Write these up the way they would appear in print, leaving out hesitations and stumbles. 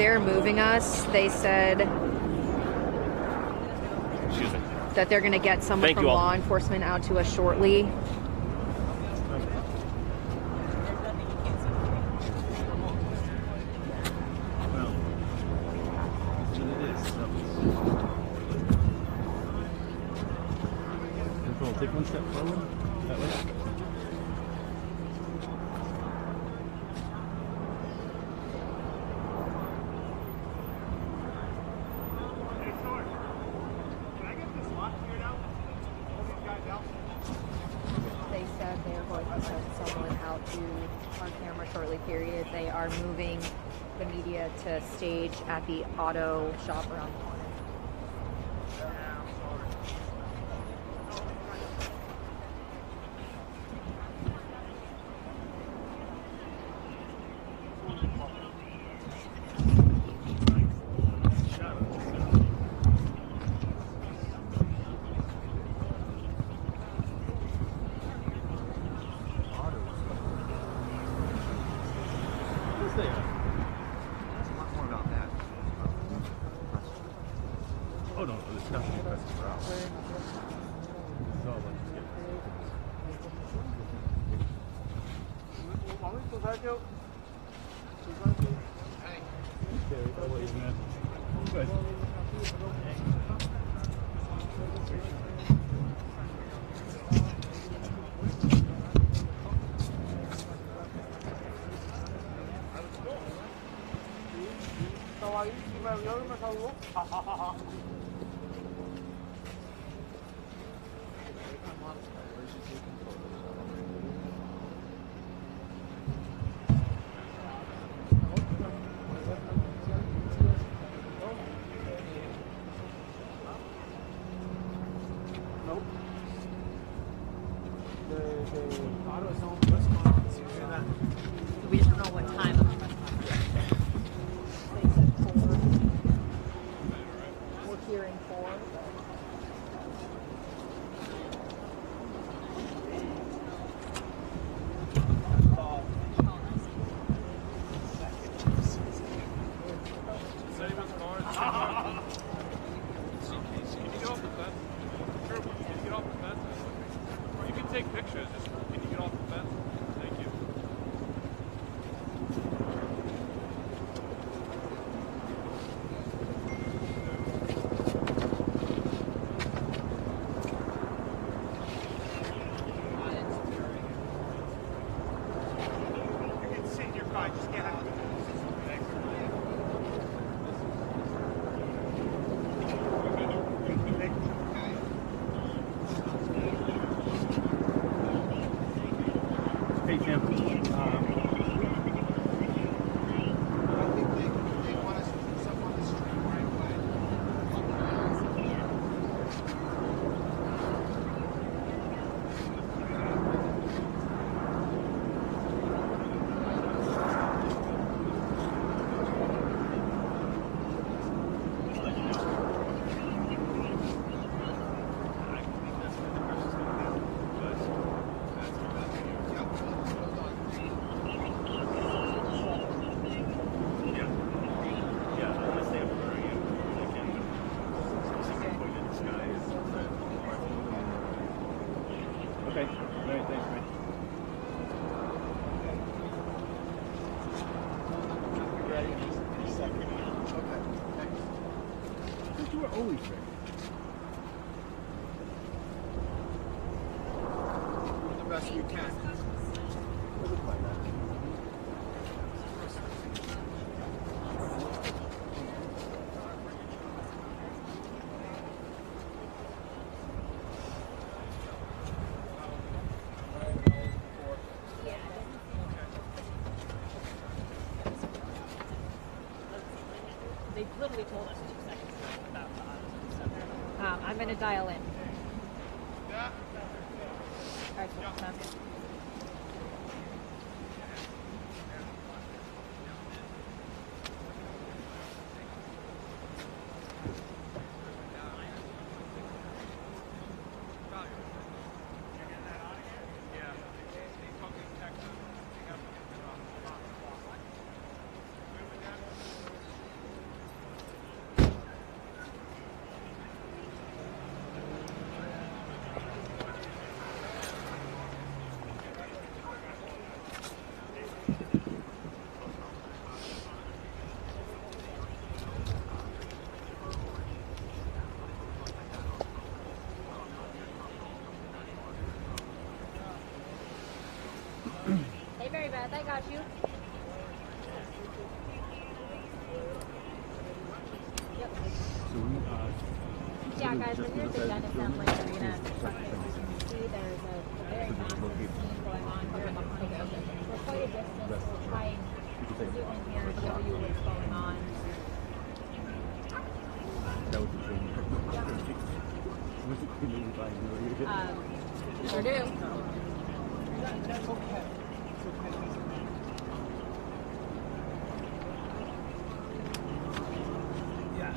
they're moving us. They said that they're going to get someone from law enforcement out to us shortly. Take one step forward. That way. They said they're going to send someone out to our camera shortly, period. They are moving the media to stage at the auto shop around the corner. Oh no, there's definitely a question for us. We just don't know what time of the press conference. They said 4. We're hearing 4. You can take pictures. Just can you get off the fence? Thank you. You can sit in your car. Just get out. Hey, Tim. Okay. All right, thanks, man. Ready in a second. Okay, thanks. I thought you were always ready. The best you can. They literally told us 2 seconds ago about the auto. So, I'm going to dial in. Yeah. All right, cool. Sounds good. you? Yep. Yeah, guys, when you're at the dentist at Lynch Arena, Pawtucket, you can see there's a very massive scene going on here behind us. We're quite a distance. We'll try and zoom in here and show you what's going on. That was the thing. Sure do. That's okay. It's okay. Yeah.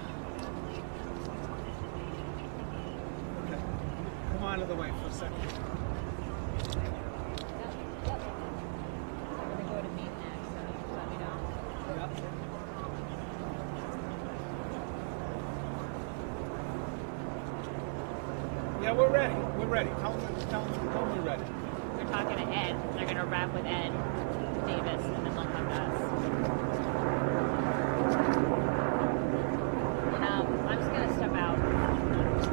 Okay. Come out of the way for a second. Yep. I'm gonna go to meet next, so just let me know. Yep. Yeah, we're ready. We're ready. Tell them we're ready. They're talking to Ed. They're gonna wrap with Ed Davis, and then they'll come to us. I'm just gonna step out.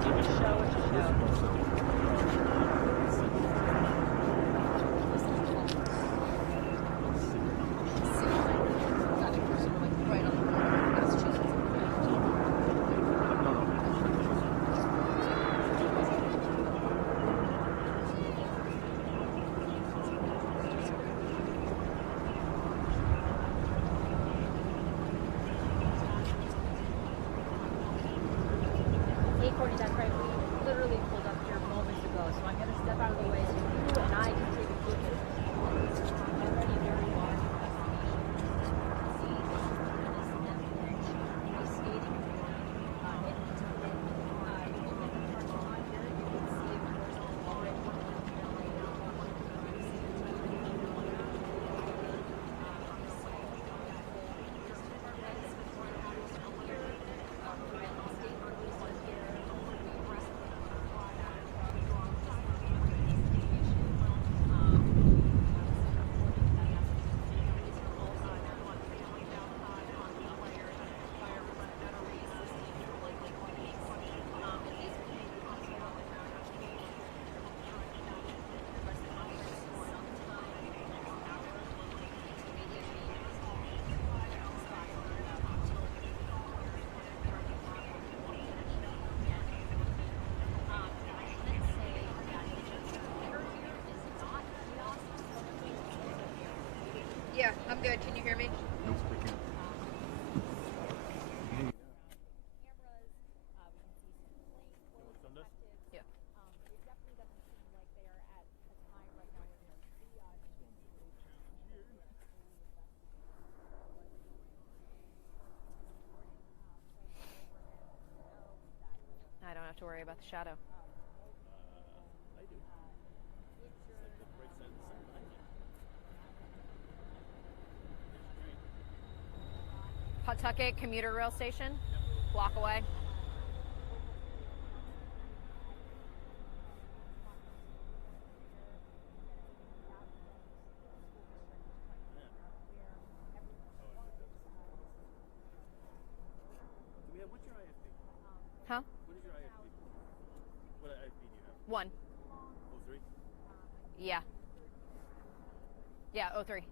Do a show. Hey, Courtney, that's right. We literally pulled up here moments ago, so I'm gonna step out of the way so you and I can take a quick picture. Already very large Yeah, I'm good. Can you hear me? No speaking. Yeah. It definitely doesn't seem like they are at a time right now where they're triaging the situation. I don't have to worry about the shadow. I do. It's like the bright side of the sun behind you. Pawtucket commuter rail station, block away. What's your IFP? Huh? What is your IFP? What IFP do you have? 1. 03? Yeah. Yeah, 03.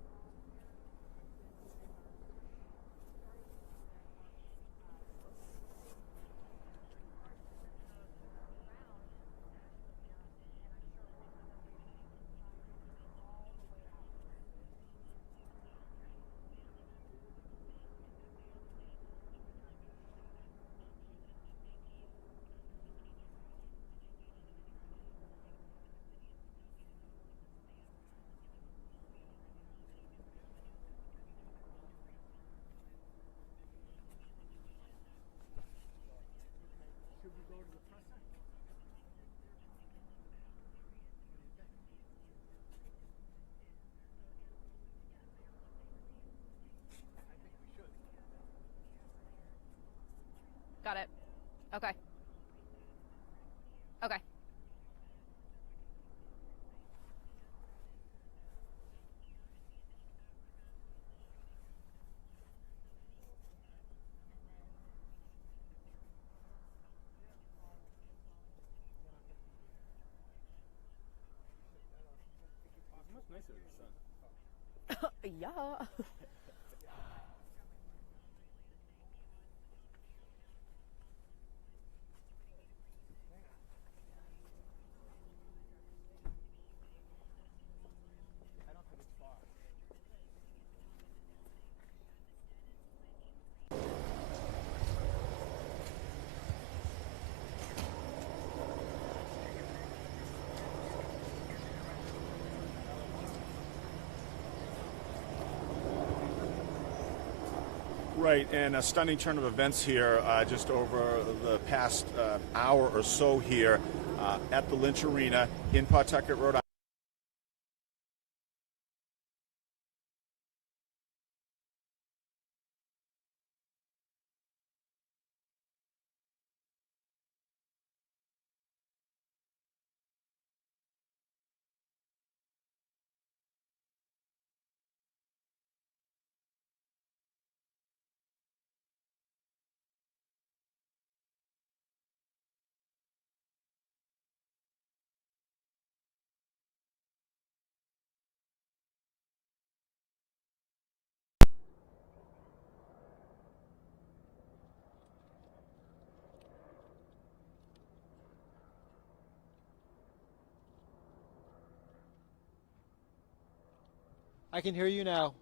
Should we go to the presser? What do you think? I think we should. Got it. Okay. Okay. It's much nicer in the sun. Yeah. I don't think it's far. Right, and a stunning turn of events here just over the past hour or so here at the Lynch Arena in Pawtucket, Rhode Island. I can hear you now.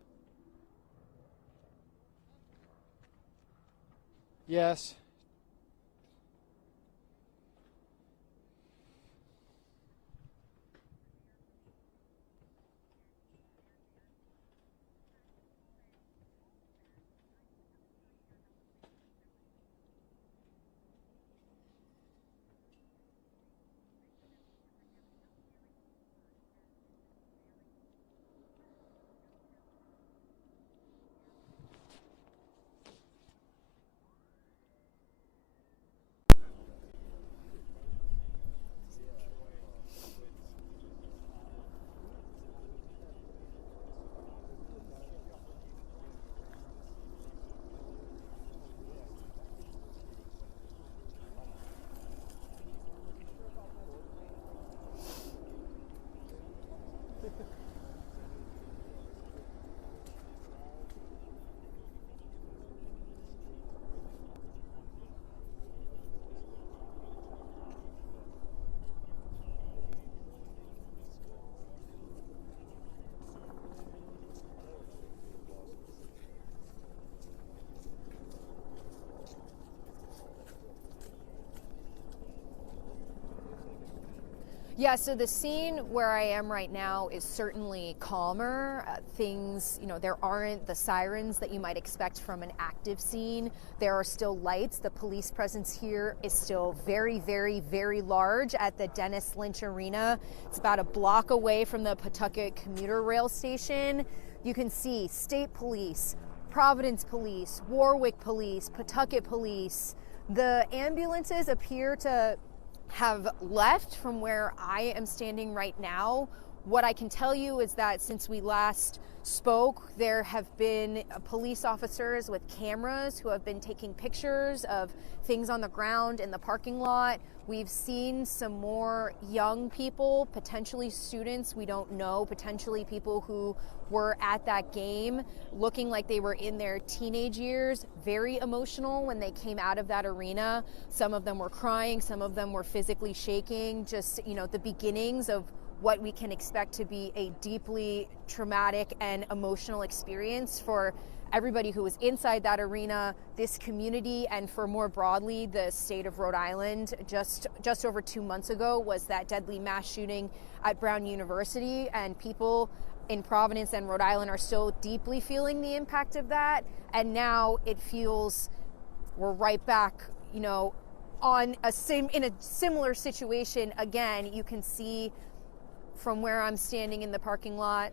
Yes. Yeah, so the scene where I am right now is certainly calmer. Things, there aren't the sirens that you might expect from an active scene. There are still lights. The police presence here is still very, very, very large at the Dennis Lynch Arena. It's about a block away from the Pawtucket commuter rail station. You can see state police, Providence police, Warwick police, Pawtucket police. The ambulances appear to have left from where I am standing right now. What I can tell you is that since we last spoke, there have been police officers with cameras who have been taking pictures of things on the ground in the parking lot. We've seen some more young people, potentially students, we don't know, potentially people who were at that game looking like they were in their teenage years, very emotional when they came out of that arena. Some of them were crying, some of them were physically shaking, just, the beginnings of what we can expect to be a deeply traumatic and emotional experience for everybody who was inside that arena, this community, and for more broadly, the state of Rhode Island. Just over 2 months ago was that deadly mass shooting at Brown University, and people in Providence and Rhode Island are still deeply feeling the impact of that. And now it feels we're right back, in a similar situation again. You can see from where I'm standing in the parking lot,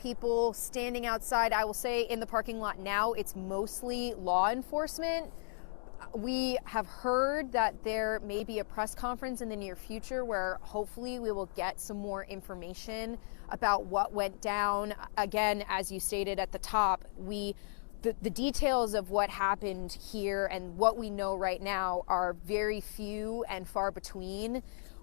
people standing outside. I will say in the parking lot now, it's mostly law enforcement. We have heard that there may be a press conference in the near future where hopefully we will get some more information about what went down. Again, as you stated at the top, the details of what happened here and what we know right now are very few and far between.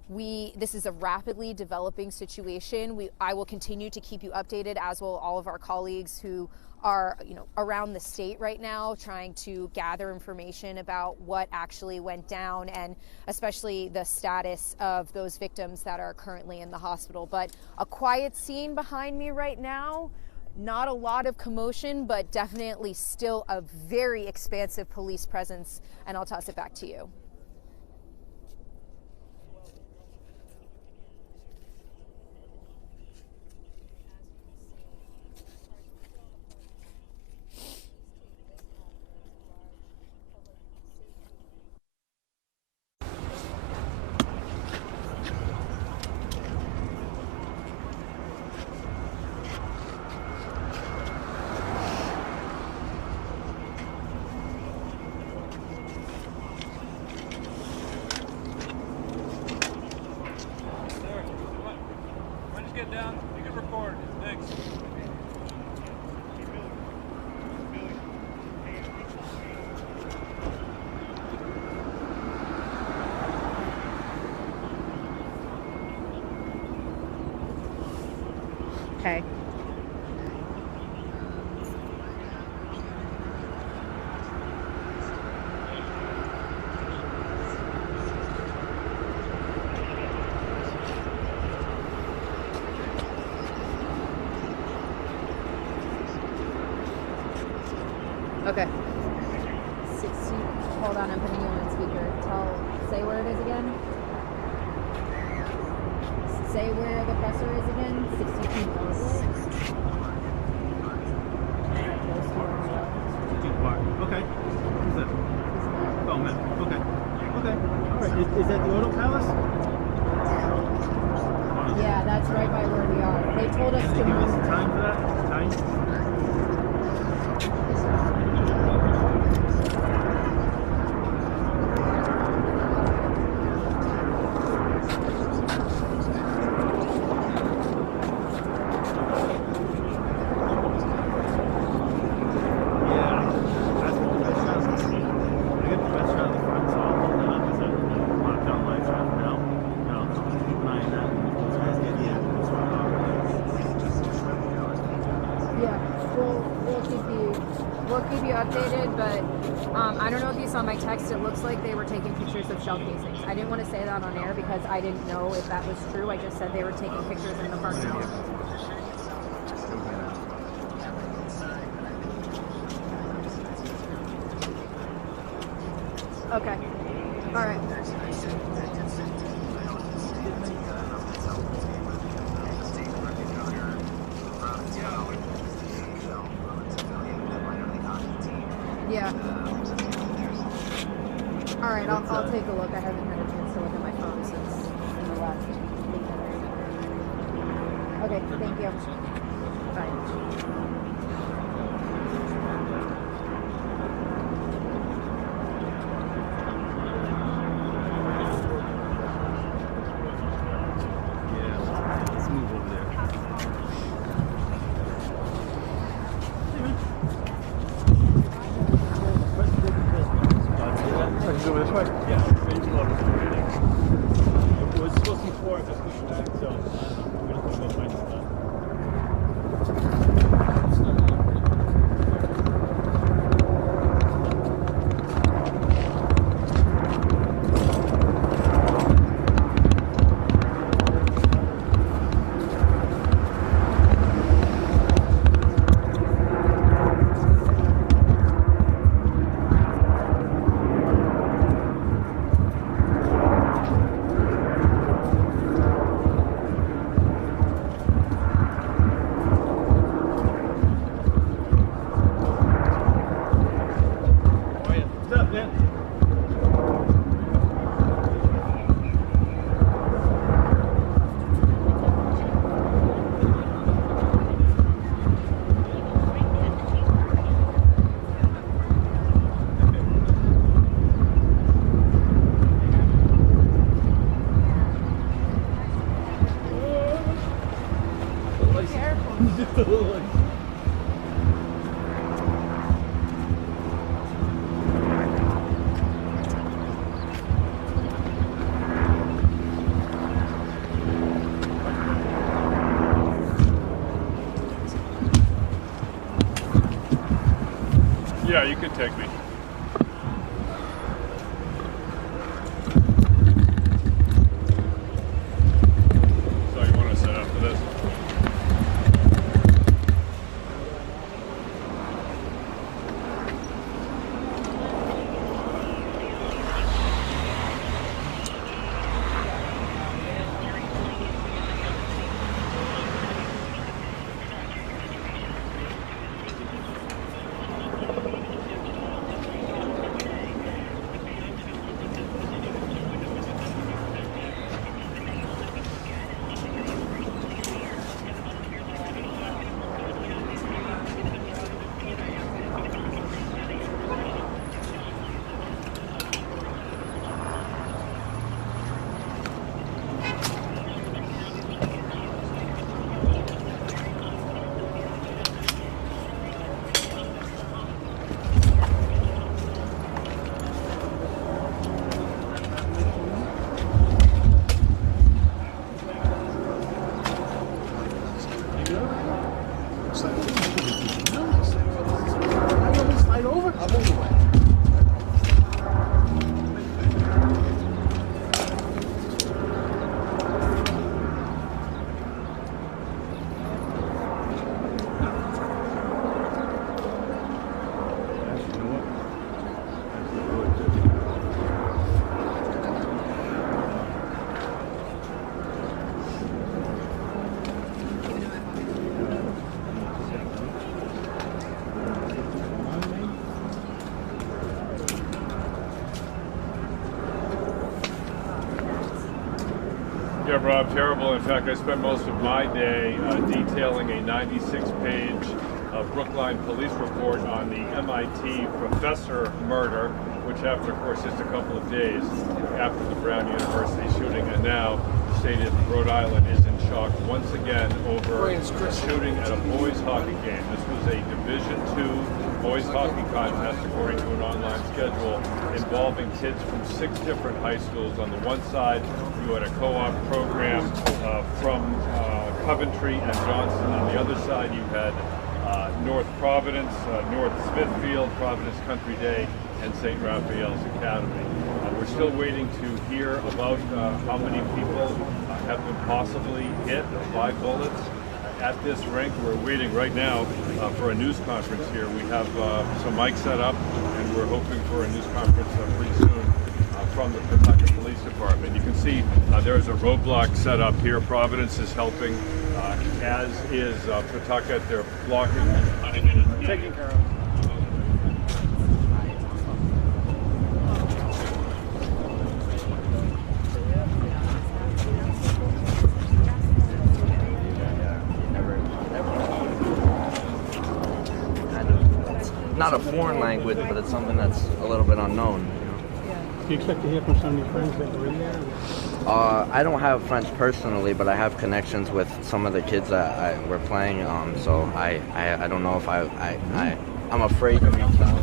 This is a rapidly developing situation. I will continue to keep you updated, as will all of our colleagues who are, around the state right now trying to gather information about what actually went down, and especially the status of those victims that are currently in the hospital. But a quiet scene behind me right now. Not a lot of commotion, but definitely still a very expansive police presence. And I'll toss it back to you. Get down. You can record. Thanks. Okay. Okay. 60. Hold on, I'm putting you on speaker. Say where it is again. Say where the presser is again. 60 feet north. Okay. What's that? Oh, man. Okay. Okay. All right. Is that the Auto Palace? Yeah, that's right by where we are. They told us to give us move. time for that? Time? We'll keep you updated, but I don't know if you saw my text. It looks like they were taking pictures of shell casings. I didn't want to say that on air because I didn't know if that was true. I just said they were taking pictures in the parking lot. Okay. All right. Yeah. All right, I'll take a look. I haven't had a chance to look at my phone since the last week. Okay, thank you. Bye. Yeah, you can take me. So you want to set up for this? Slide over? I'm on the way. Yeah, Rob, terrible. In fact, I spent most of my day detailing a 96-page Brookline police report on the MIT professor murder, which happened, of course, just a couple of days after the Brown University shooting. And now the state of Rhode Island is in shock once again over a shooting at a boys hockey game. This was a Division II boys hockey contest, according to an online schedule, involving kids from 6 different high schools. On the one side, you had a co-op program from Coventry and Johnson. On the other side, you had North Providence, North Smithfield, Providence Country Day, and St. Raphael's Academy. We're still waiting to hear about how many people have been possibly hit by bullets at this rink. We're waiting right now for a news conference here. We have some mics set up, and we're hoping for a news conference pretty soon from the Pawtucket Police Department. You can see there's a roadblock set up here. Providence is helping, as is Pawtucket. They're blocking, taking care of. Not a foreign language, but it's something that's a little bit unknown. Do you expect to hear from some of your friends that are in there? I don't have friends personally, but I have connections with some of the kids that we're playing. So I don't know if I'm afraid to reach out.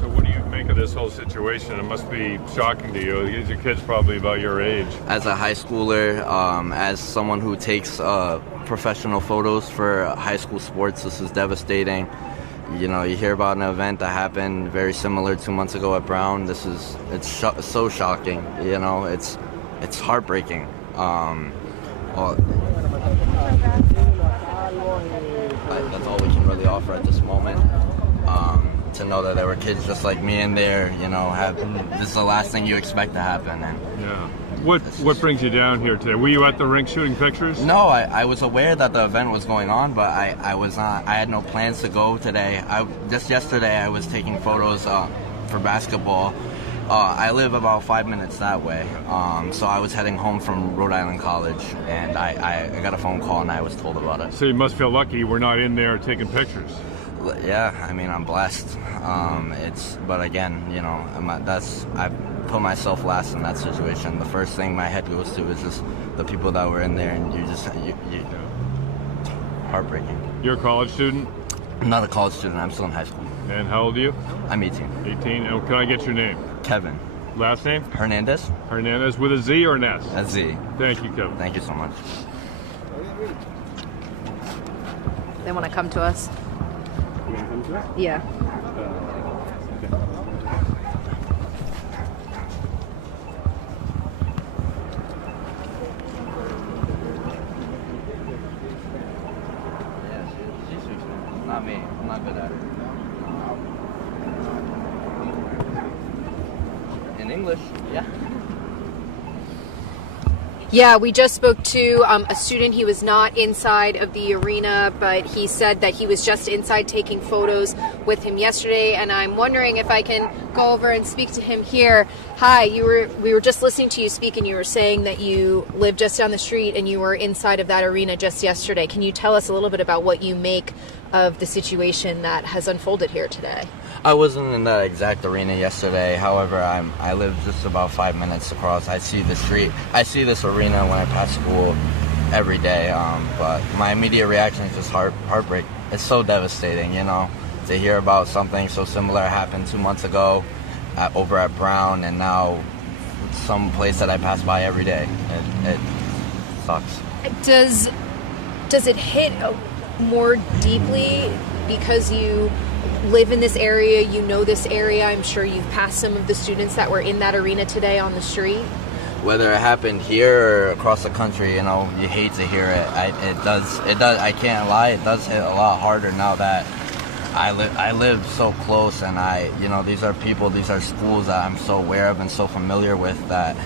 So what do you make of this whole situation? It must be shocking to you. These are kids probably about your age. As a high schooler, as someone who takes professional photos for high school sports, this is devastating. You know, you hear about an event that happened very similar 2 months ago at Brown. It's so shocking. You know, it's heartbreaking. That's all we can really offer at this moment. To know that there were kids just like me in there, you know, this is the last thing you expect to happen. And yeah. What brings you down here today? Were you at the rink shooting pictures? No, I was aware that the event was going on, but I was not. I had no plans to go today. Just yesterday I was taking photos for basketball. I live about 5 minutes that way, so I was heading home from Rhode Island College, and I got a phone call and I was told about it. So you must feel lucky we're not in there taking pictures. Yeah, I mean, I'm blessed. But again, you know, I put myself last in that situation. The first thing my head goes to is just the people that were in there, and you heartbreaking. You're a college student? student? I'm not a college student. I'm still in high school. And how old are you? I'm 18. 18. And can I get your name? Kevin Last name? Hernandez. Hernandez with a Z or an S? A Z. Thank you, Kevin. Thank you so much. They want to come to us. You want to come to us? Yeah. Not me. I'm not good at it. In English, yeah. Yeah, we just spoke to a student. He was not inside of the arena, but he said that he was just inside taking photos with him yesterday. And I'm wondering if I can go over and speak to him here. Hi, we were just listening to you speak, and you were saying that you live just down the street and you were inside of that arena just yesterday. Can you tell us a little bit about what you make of the situation that has unfolded here today? I wasn't in that exact arena yesterday. However, I live just about 5 minutes across. I see the street. I see this arena when I pass school every day. But my immediate reaction is just heartbreak. It's so devastating, you know, to hear about something so similar happened 2 months ago over at Brown, and now some place that I pass by every day. It sucks. Does it hit more deeply because you live in this area, you know this area? I'm sure you've passed some of the students that were in that arena today on the street. Whether it happened here or across the country, you know, you hate to hear it. It does. I can't lie. It does hit a lot harder now that I live so close, and these are people, these are schools that I'm so aware of and so familiar with that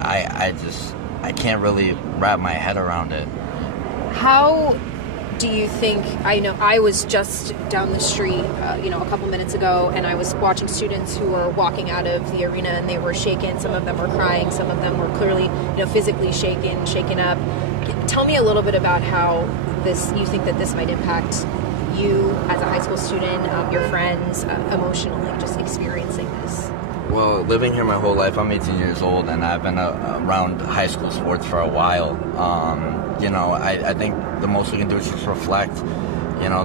I can't really wrap my head around it. How do you think, I know I was just down the street, a couple minutes ago, and I was watching students who were walking out of the arena, and they were shaken. Some of them were crying. Some of them were clearly, physically shaken up. Tell me a little bit about how you think that this might impact you as a high school student, your friends, emotionally, just experiencing this. Well, living here my whole life, I'm 18 years old, and I've been around high school sports for a while. I think the most we can do is just reflect.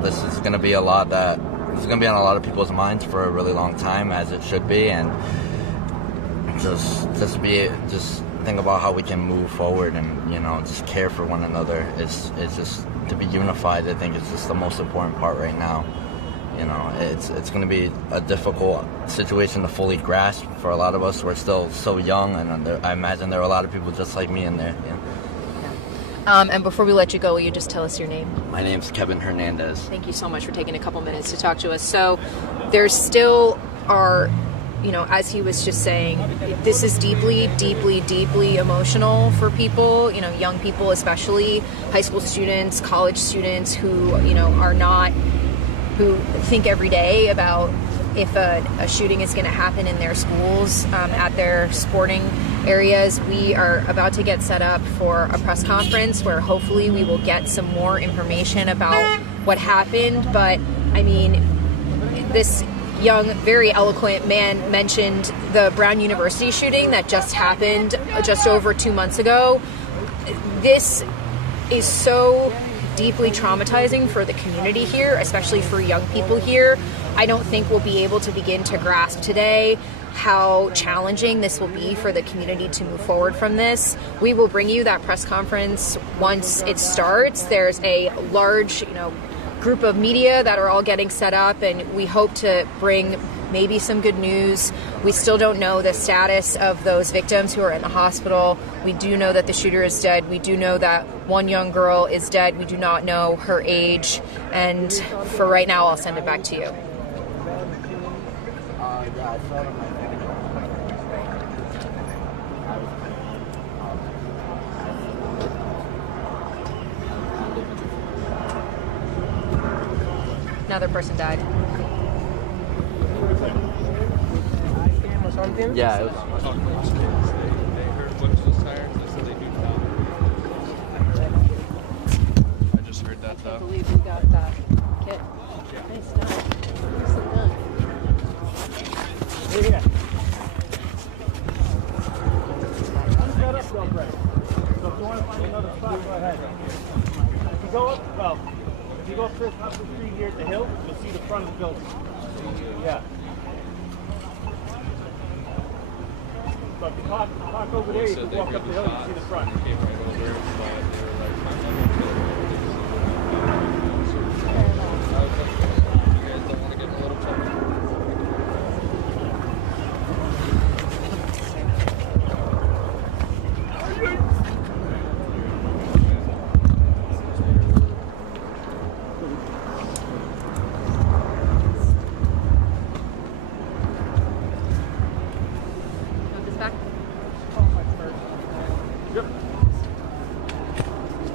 This is going to be on a lot of people's minds for a really long time, as it should be, and just think about how we can move forward and just care for one another. It's just to be unified. I think it's just the most important part right now. It's going to be a difficult situation to fully grasp for a lot of us. We're still so young, and I imagine there are a lot of people just like me in there. And before we let you go, will you just tell us your name? My name's Kevin Hernandez. Thank you so much for taking a couple minutes to talk to us. So there still are, as he was just saying, this is deeply, deeply, deeply emotional for people, young people, especially high school students, college students who, who think every day about if a shooting is going to happen in their schools, at their sporting areas. We are about to get set up for a press conference where hopefully we will get some more information about what happened. But, this young, very eloquent man mentioned the Brown University shooting that just happened just over 2 months ago. This is so deeply traumatizing for the community here, especially for young people here. I don't think we'll be able to begin to grasp today how challenging this will be for the community to move forward from this. We will bring you that press conference once it starts. There's a large, group of media that are all getting set up, and we hope to bring maybe some good news. We still don't know the status of those victims who are in the hospital. We do know that the shooter is dead. We do know that one young girl is dead. We do not know her age. And for right now, I'll send it back to you. Another person died. Yeah, it was. I just heard that I though. believe we got that kit. Nice done. Nicely done. Yeah. I'm set up real quick. So if you want to find another spot, go ahead. If you go up, well, if you go up to the top of the street here at the hill, you'll see the front of the building. Yeah. So if you park over there, you can walk up the hill and see the front.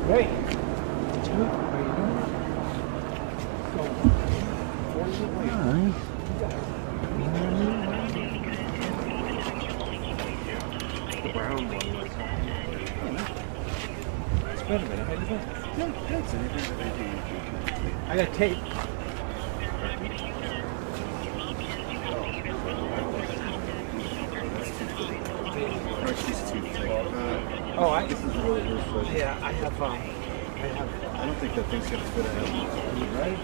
Hey. I got tape. This is really loose. Yeah, I don't think that thing's gonna fit out. Right?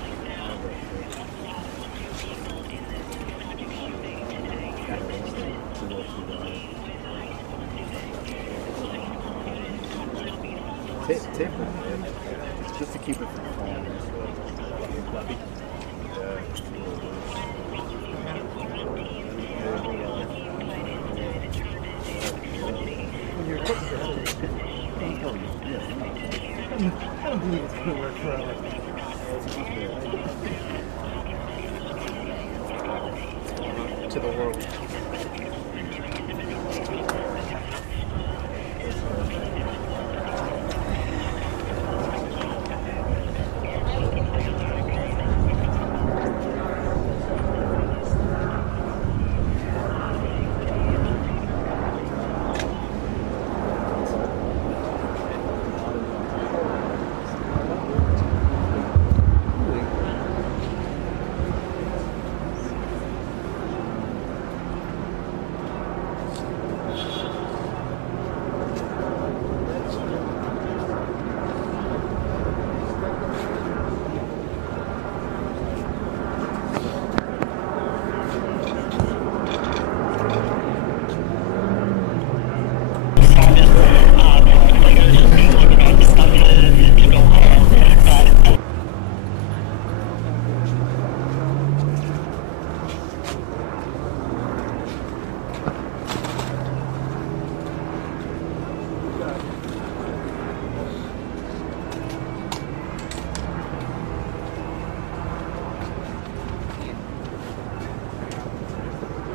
Tape it's just to keep it from falling. I don't believe it's going to work for to the world.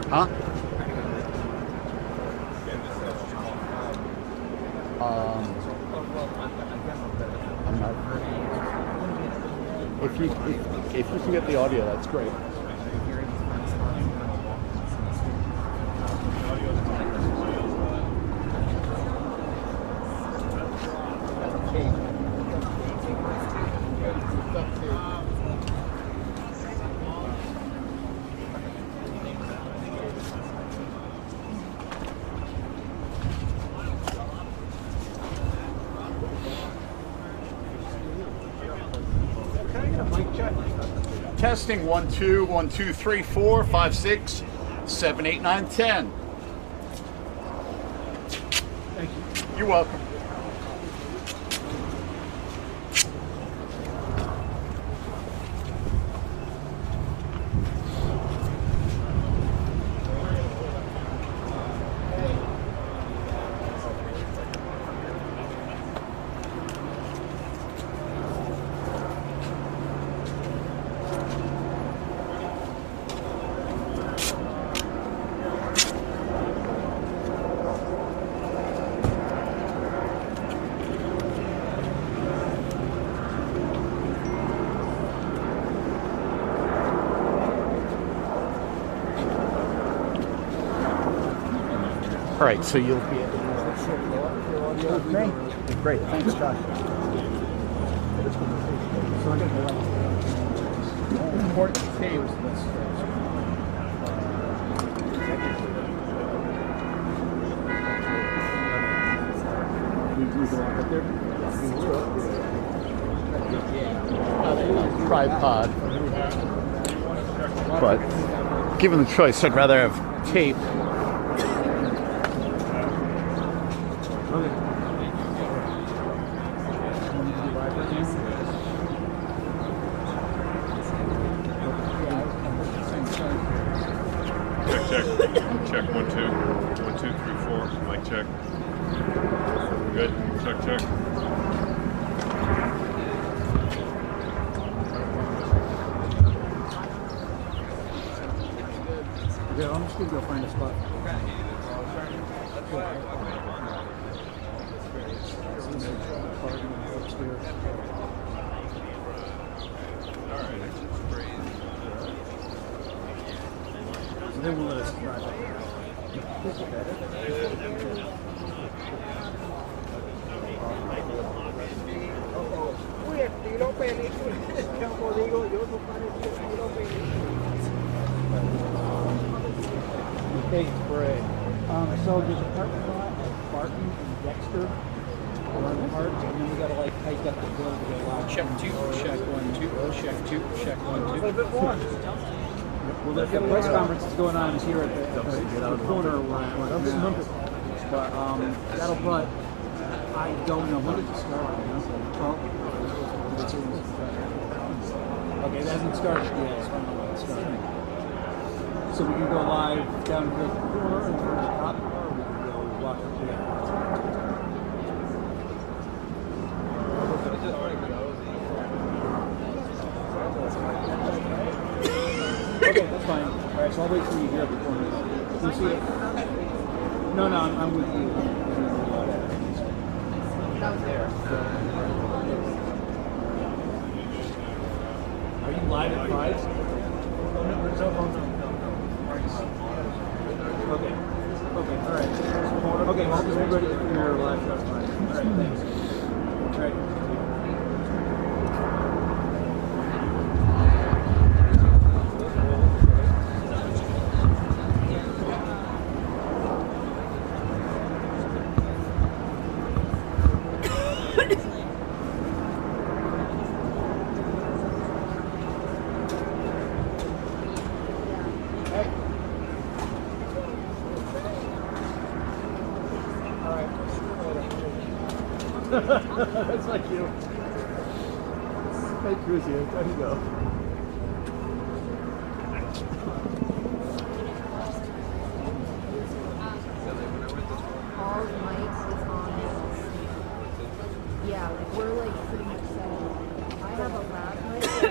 Huh? I'm not. If you can get the audio, that's great. Testing 1 2 1 2 3 4 5 6 7 8 9 10. Thank you. You're welcome. All right, so you'll be able to... Okay. Great, thanks, Josh. So I'm going to import tapes. You can walk up there? tripod. But given the choice, I'd rather have tape. Check. Check 1 2. 1 2 3 4. Mic check. Good. Check. Yeah, I'm just gonna go find a spot. And then we'll let us drive up. Hey, Bray. So there's a parking lot at Barton and Dexter. One part, and then we gotta like hike up the hill to go live. Check 2, check 1 2, check 2, check 1 2. Well, the press conference that's going on is here at the corner where I'm now. But I don't know when does it start. Okay, it hasn't started yet. So I don't know when it's starting. So we can go live down here at the corner and turn the top, or we can go walk up here. Okay, that's fine. All right, so I'll wait for you here at the corner. You see it? No, I'm with you. That was there. Are you live at 5? Okay. All right. Okay, well, just be ready for your live shot. All right, thanks. All right. That's like you. Hey, Cruzy, there you go. All the mics is on this. Yeah, like we're like pretty much set. I have a loud mic. That I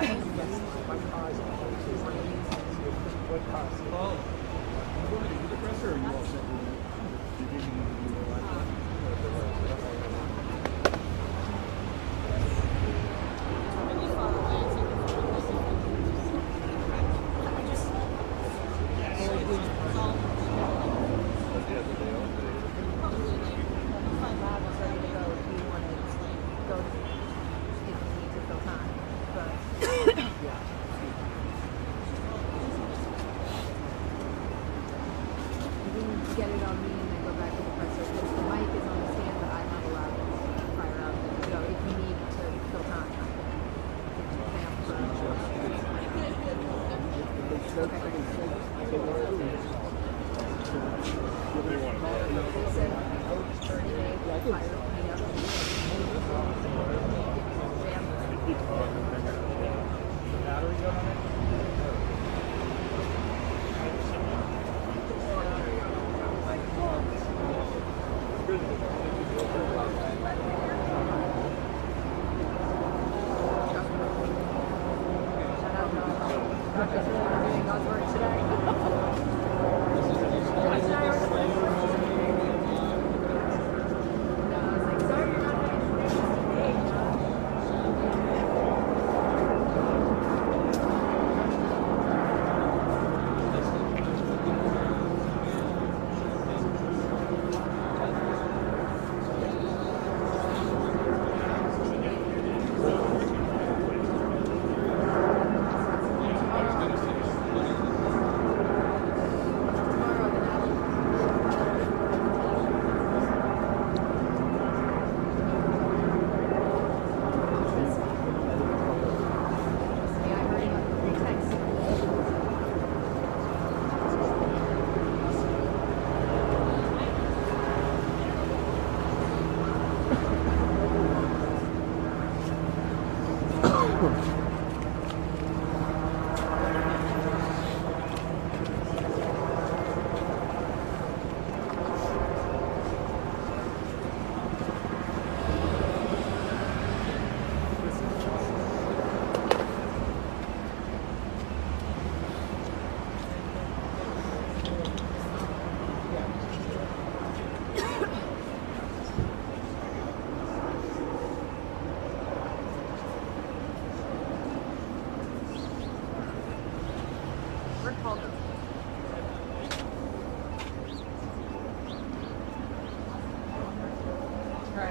can just get it on me and then go back to the presser because the mic is on the stand, but I'm not allowed to fire out. So if you need to fill time, I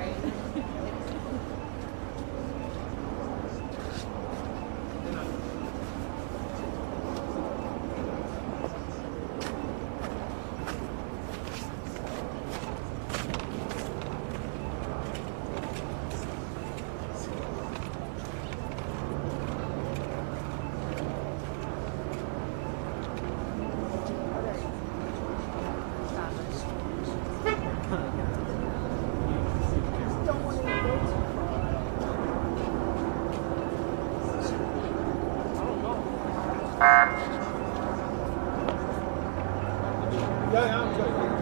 right? Yeah, I'm good.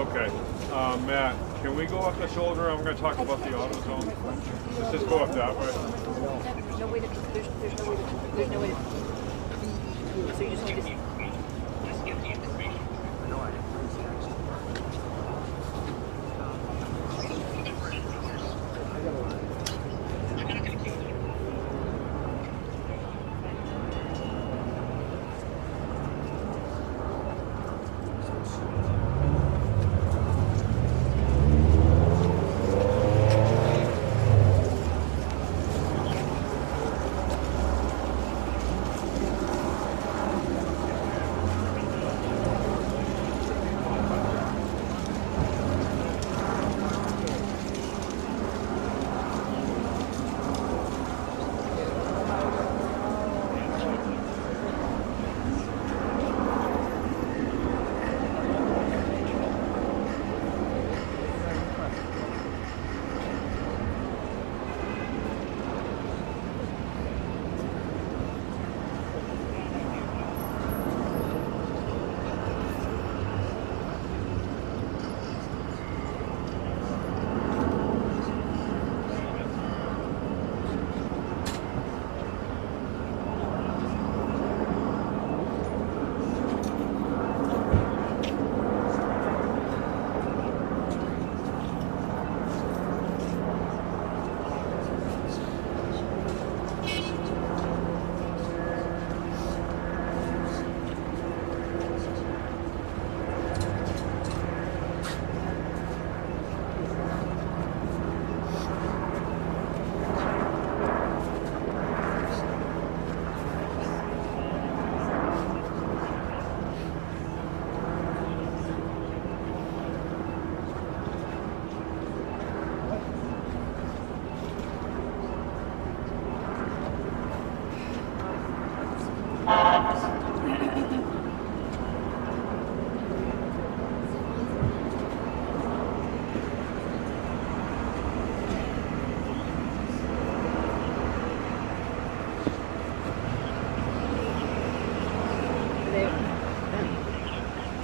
Okay. Matt, can we go up the shoulder? I'm going to talk about the auto zone. Let's just go up that way. There's no way to. So you just need to.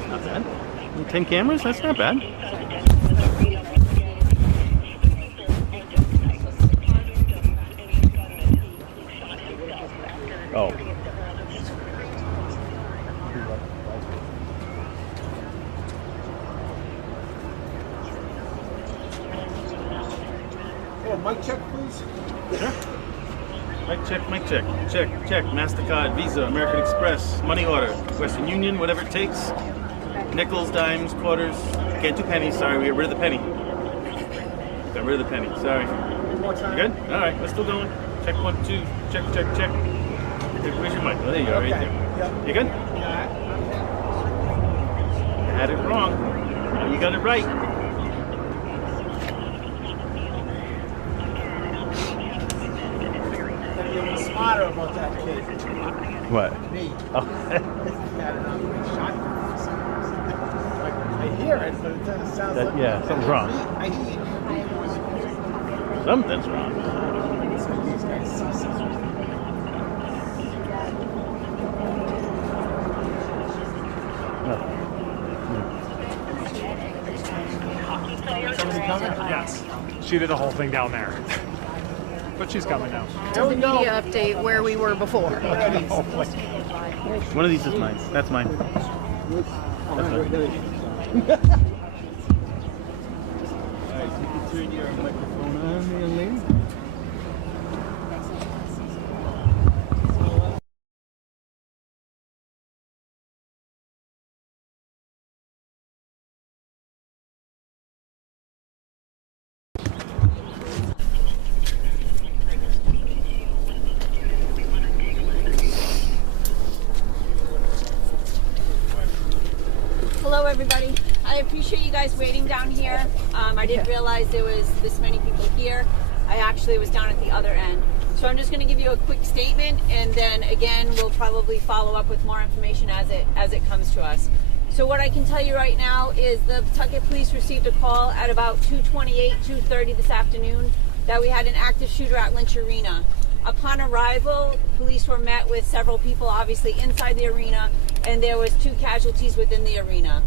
Not bad. 10 cameras? That's not bad. Oh. Oh, mic check, please. Sure. Mic check, mic check. Check, check. MasterCard, Visa, American Express, money order, Western Union, whatever it takes. Nickels, dimes, quarters. Can't do pennies, sorry, we got rid of the penny. Got rid of the penny, sorry. One more time. You good? Alright, we're still going. Check 1, 2. Check, check, check. Where's your mic? Oh, there you go, right there. Yep. You good? Had it wrong. Now you got it right. You're smarter about that kid. What? Me. Oh. Had it on the shotgun for some reason. I hear it, but it doesn't sound That- like yeah, something's wrong. I hear it. Something's wrong. It's like these guys see something. Somebody coming? Yes. She did the whole thing down there. But she's coming now. The media update where we were before. One of these is mine. That's mine. That's mine. Alright, you can turn your microphone on, young lady. Hello, everybody. I appreciate you guys waiting down here. I didn't realize there was this many people here. I actually was down at the other end. So I'm just going to give you a quick statement, and then again, we'll probably follow up with more information as it comes to us. So what I can tell you right now is the Pawtucket Police received a call at about 2:28, 2:30 this afternoon that we had an active shooter at Lynch Arena. Upon arrival, police were met with several people obviously inside the arena, and there was 2 casualties within the arena.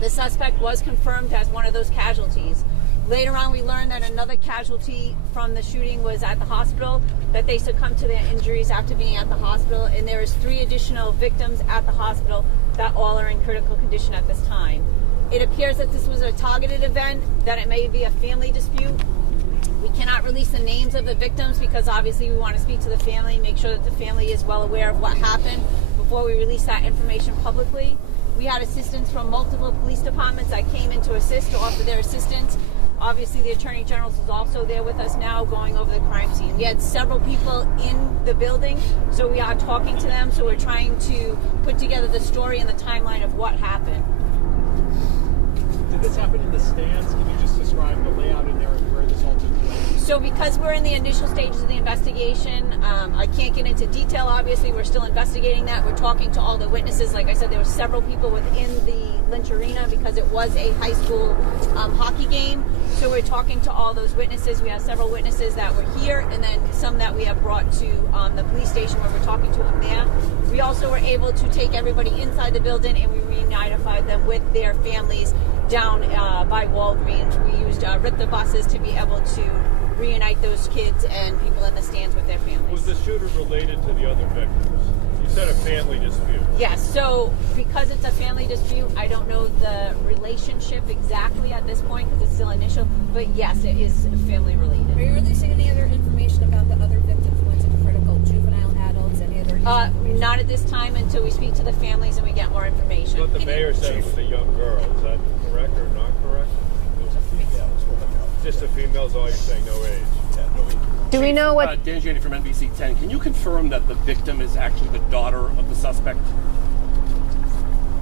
The suspect was confirmed as one of those casualties. Later on, we learned that another casualty from the shooting was at the hospital, that they succumbed to their injuries after being at the hospital, and there is 3 additional victims at the hospital that all are in critical condition at this time. It appears that this was a targeted event, that it may be a family dispute. We cannot release the names of the victims because obviously we want to speak to the family, make sure that the family is well aware of what happened before we release that information publicly. We had assistance from multiple police departments that came in to assist, to offer their assistance. Obviously, the Attorney General is also there with us now going over the crime scene. We had several people in the building, so we are talking to them. So we're trying to put together the story and the timeline of what happened. Did this happen in the stands? Can you just describe the layout in there and where this all took place? So because we're in the initial stages of the investigation, I can't get into detail, obviously. We're still investigating that. We're talking to all the witnesses. Like I said, there were several people within the Lynch Arena because it was a high school hockey game. So we're talking to all those witnesses. We have several witnesses that were here, and then some that we have brought to the police station where we're talking to them there. We also were able to take everybody inside the building, and we reunified them with their families down by Walgreens. We used RIPTA buses to be able to reunite those kids and people in the stands with their families. Was the shooter related to the other victims? You said a family dispute. Yes, so because it's a family dispute, I don't know the relationship exactly at this point because it's still initial, but yes, it is family related. Are you releasing any other information about the other victims, ones in critical, juvenile, adults, any other information? Not at this time until we speak to the families and we get more information. But the mayor said it was a young girl. Is that correct or not correct? It was a female. Just a female is all you're saying, no age. Yeah, no age. Do we know what... Dan Janney from NBC 10. Can you confirm that the victim is actually the daughter of the suspect?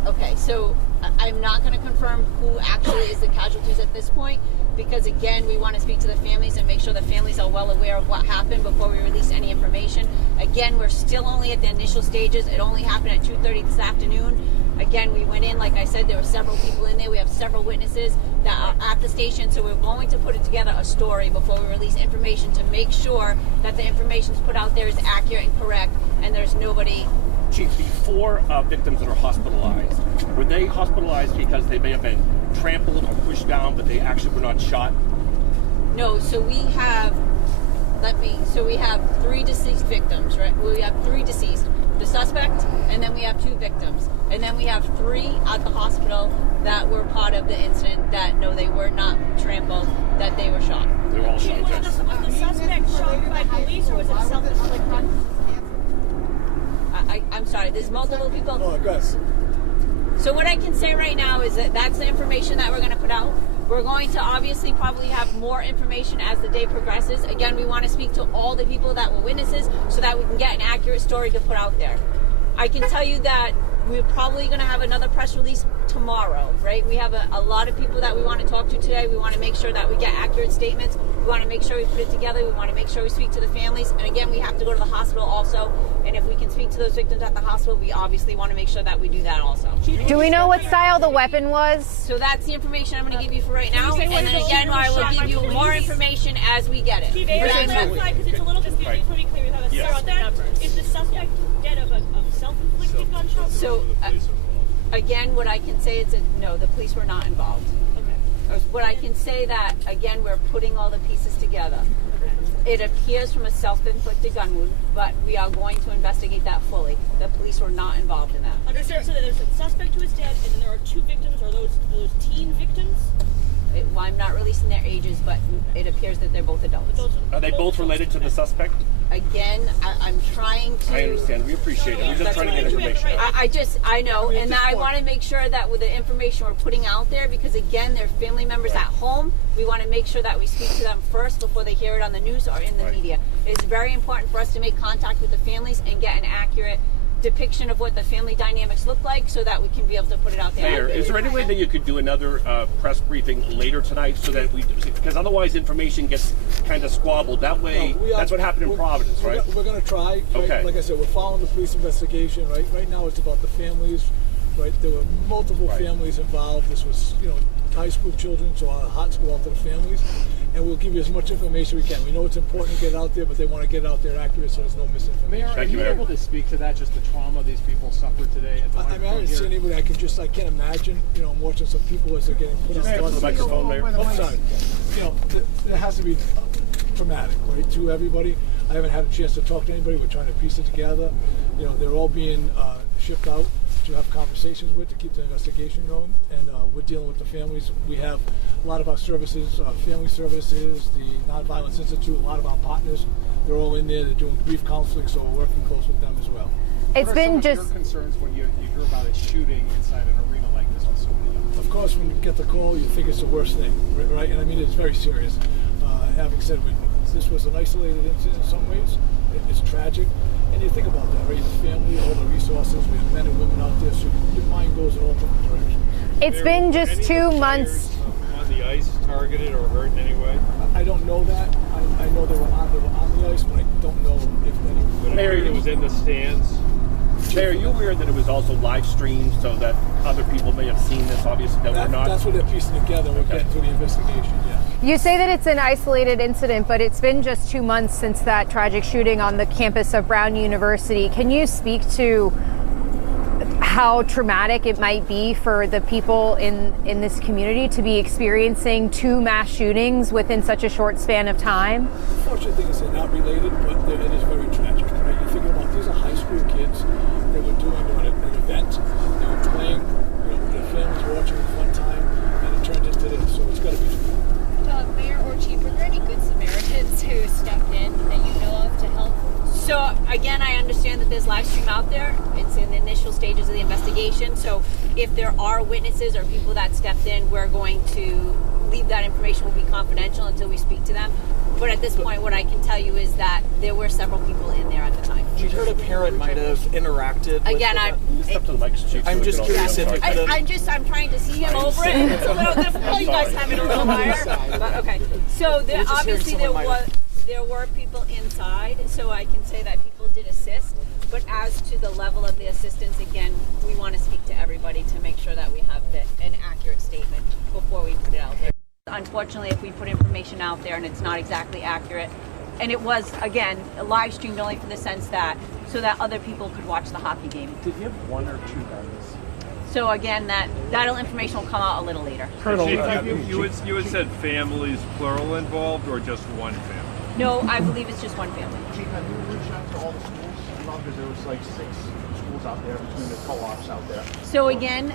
Okay, so I'm not going to confirm who actually is the casualties at this point because, again, we want to speak to the families and make sure the families are well aware of what happened before we release any information. Again, we're still only at the initial stages. It only happened at 2:30 this afternoon. Again, we went in, like I said, there were several people in there. We have several witnesses that are at the station, so we're going to put together a story before we release information to make sure that the information put out there is accurate and correct, and there's nobody... Chief, the 4 victims that are hospitalized, were they hospitalized because they may have been trampled or pushed down, but they actually were not shot? No, so we have... we have 3 deceased victims, right? We have 3 deceased. The suspect, and then we have 2 victims. And then we have 3 at the hospital that were part of the incident that, no, they were not trampled, that they were shot. They were all shot, okay. Was the suspect shot by police, or was it self-inflicted? I'm sorry, there's multiple people. Oh, guys. So what I can say right now is that that's the information that we're going to put out. We're going to obviously probably have more information as the day progresses. Again, we want to speak to all the people that were witnesses so that we can get an accurate story to put out there. I can tell you that we're probably going to have another press release tomorrow, right? We have a lot of people that we want to talk to today. We want to make sure that we get accurate statements. We want to make sure we put it together. We want to make sure we speak to the families. And again, we have to go to the hospital also. And if we can speak to those victims at the hospital, we obviously want to make sure that we do that also. Do we know what style the weapon was? So that's the information I'm going to give you for right now. And then again, I will give you more information as we get it. Chief, because it's a little confusing. Just to be clear, we have a suspect. Is the suspect dead of a self-inflicted gunshot? So, again, what I can say is that no, the police were not involved. Okay. What I can say that, again, we're putting all the pieces together. It appears from a self-inflicted gun wound, but we are going to investigate that fully. The police were not involved in that. Understand. So there's a suspect who is dead, and then there are 2 victims. Are those teen victims? I'm not releasing their ages, but it appears that they're both adults. Are they both related to the suspect? Again, I'm trying to... I understand. We appreciate it. We're just trying to get information. I know, and I want to make sure that with the information we're putting out there, because again, they're family members at home, we want to make sure that we speak to them first before they hear it on the news or in the media. It's very important for us to make contact with the families and get an accurate depiction of what the family dynamics look like so that we can be able to put it out there. Mayor, is there any way that you could do another press briefing later tonight so that because otherwise information gets kind of squabbled. That way, that's what happened in Providence, right? We're going to try. Right? Okay. Like I said, we're following the police investigation. Right now it's about the families right? There were multiple families involved. This was, high school children, so our hearts go out to the families. And we'll give you as much information as we can. We know it's important to get it out there, but they want to get it out there accurate so there's no misinformation. Mayor, are you able to speak to that, just the trauma these people suffered today? At the I haven't seen anybody. I can't imagine, I'm watching some people as they're getting put on the microphone, Mayor. I'm sorry. It has to be traumatic, right, to everybody. I haven't had a chance to talk to anybody. We're trying to piece it together. They're all being shipped out to have conversations with to keep the investigation going, and we're dealing with the families. We have a lot of our services, family services, the Nonviolence Institute, a lot of our partners. They're all in there. They're doing grief counseling, so we're working close with them as well. It's been just your concerns when you hear about a shooting inside an arena like this on so many levels. Of course, when you get the call, you think it's the worst thing, right? And I mean, it's very serious. Having said, this was an isolated incident in some ways. It's tragic. And you think about that, right? The family, all the resources, we have men and women out there, so your mind goes in all different directions. It's been just 2 months. On the ice, targeted or hurt in any way? I don't know that. I know they were on the ice, but I don't know if anyone. Mayor, was in the stands. Mayor, are you aware that it was also live streamed so that other people may have seen this? Obviously, that we're not. That's what they're piecing together. We're getting through the investigation. Yeah. You say that it's an isolated incident, but it's been just 2 months since that tragic shooting on the campus of Brown University. Can you speak to how traumatic it might be for the people in this community to be experiencing 2 mass shootings within such a short span of time? The fortunate thing is they're not related, but it is very tragic. Right? You're thinking about these are high school kids. They were doing an event. They were playing. With their families watching a fun time, and it turned into this. So it's got to be traumatic. Mayor or Chief, were there any good Samaritans who stepped in that you know of to help? So again, I understand that there's live stream out there. It's in the initial stages of the investigation. So if there are witnesses or people that stepped in, we're going to leave that information will be confidential until we speak to them. But at this point, what I can tell you is that there were several people in there at the time. We heard a parent might have interacted. Again, I'm just curious if you could have. I'm trying to see him over it. It's a little difficult. You guys have it a little higher. But okay. So there were people inside, so I can say that people did assist. But as to the level of the assistance, again, we want to speak to everybody to make sure that we have an accurate statement before we put it out there. Unfortunately, if we put information out there and it's not exactly accurate, and it was, again, live streamed only for the sense that, so that other people could watch the hockey game. Did you have 1 or 2 guns? So again, that information will come out a little later. Colonel, you had said families plural involved or just one family? No, I believe it's just one family. Chief, have you reached out to all the schools? Because there was like 6 schools out there between the co-ops out there. So again,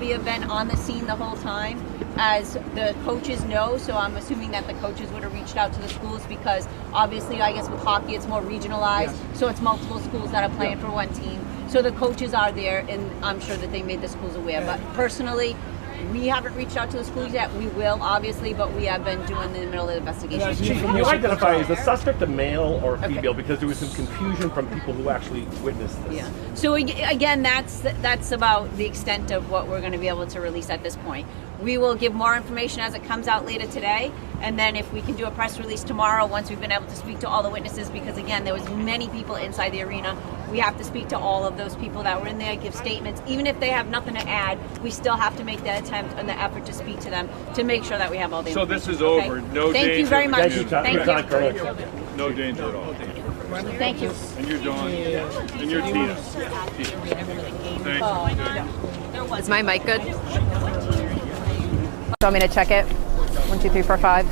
we have been on the scene the whole time. As the coaches know, so I'm assuming that the coaches would have reached out to the schools because obviously, I guess with hockey, it's more regionalized. Yes. So it's multiple schools that are playing for one team. So the coaches are there, and I'm sure that they made the schools aware. But personally, we haven't reached out to the schools yet. We will, obviously, but we have been doing the middle of the investigation. Chief, can you identify, is the suspect a male or a female? Because there was some confusion from people who actually witnessed this. Yeah. So again, that's about the extent of what we're going to be able to release at this point. We will give more information as it comes out later today, and then if we can do a press release tomorrow once we've been able to speak to all the witnesses, because again, there was many people inside the arena. We have to speak to all of those people that were in there, give statements. Even if they have nothing to add, we still have to make the attempt and the effort to speak to them to make sure that we have all the information. So this is over. Okay? No danger. Thank you very much. Thank you. No danger at all. Thank you. And you're Dawn. And you're Tina. Thanks. Is my mic good? Do you want me to check it? 1, 2, 3, 4, 5.